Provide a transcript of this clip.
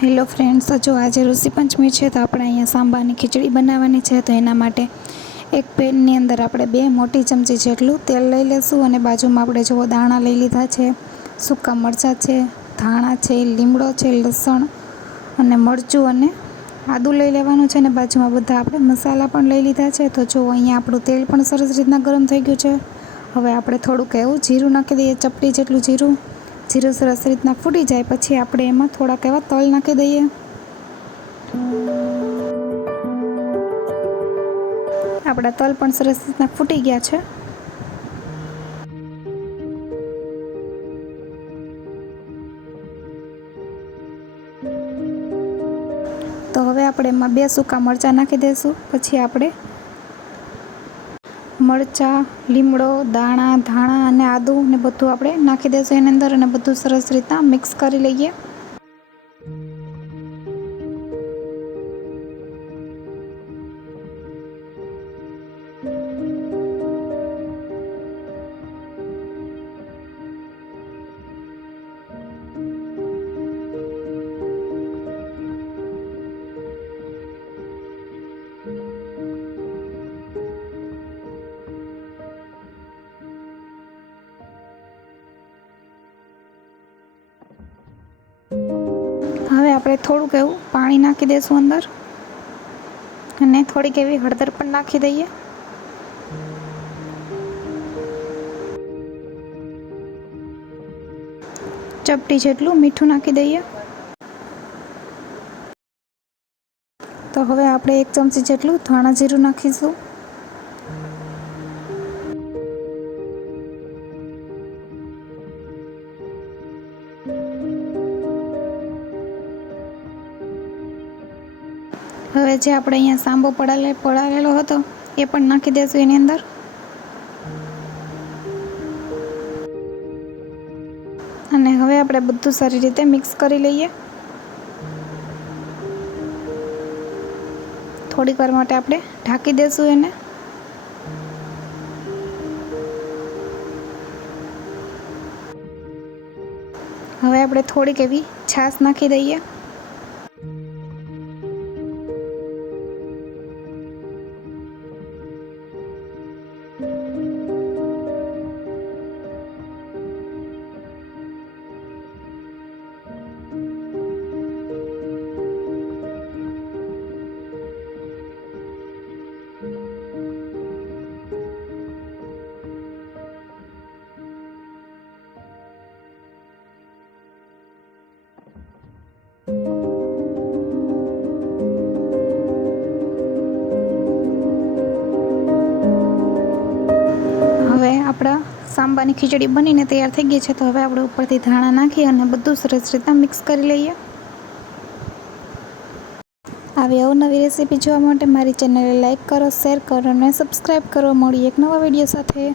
Hello friends, જો આજે ઋષિ પંચમી છે તો આપણે અહીંયા સાંભારની ખીચડી બનાવવાની છે. તો એના માટે એક પેનની અંદર આપણે 2 મોટી ચમચી જેટલું તેલ લઈ લઈશું અને બાજુમાં આપણે જો દાણા લઈ લીધા છે, સૂકા મરચાં છે, ધાણા છે, લીમડો છે, લસણ અને મરચું અને આદું લઈ લેવાનું છે અને બાજુમાં બધા આપણે મસાલા પણ લઈ લીધા છે. તો જો અહીંયા આપણું તેલ પણ સરસ રીતના ગરમ થઈ ગયું છે. હવે આપણે થોડુંક એવું જીરું નાખી દઈએ, ચપટી જેટલું જીરું. જીરું સરસ રીતના ફૂટી જાય પછી આપણે એમાં થોડાક એવા તલ નાખી દઈએ. આપણા તલ પણ સરસ રીતના ફૂટી ગયા છે. તો હવે આપણે એમાં 2 સૂકા મરચાં નાખી દઈશું. પછી આપણે મરચાં, લીમડો, દાણા, ધાણા અને આદું ને બધું આપણે નાખી દઈશું એની અંદર અને બધું સરસ રીતના મિક્સ કરી લઈએ. હવે આપણે થોડુંક એવું પાણી નાખી દઈશું અંદર અને થોડીક એવી હળદર પણ નાખી દઈએ. ચપટી જેટલું મીઠું નાખી દઈએ. તો હવે આપણે 1 ચમચી જેટલું ધાણા જીરું નાખીશું. હવે જે આપણે અહીંયા સાંભો પડાવેલો હતો એ પણ નાખી દઈશું એની અંદર. અને હવે આપણે બધું સારી રીતે મિક્સ કરી લઈએ. થોડીક વાર માટે આપણે ઢાંકી દઈશું એને. હવે આપણે થોડીક એવી છાશ નાખી દઈએ. હવે આપણા સાંભાની ખીચડી બનીને તૈયાર થઈ ગઈ છે. તો હવે આપણે ઉપરથી ધાણા નાખી અને બધું સરસ રીતના મિક્સ કરી લઈએ. આવી અવનવી રેસીપી જોવા માટે મારી ચેનલને લાઈક કરો, શેર કરો અને સબસ્ક્રાઈબ કરો. મળીએ એક નવા વિડીયો સાથે.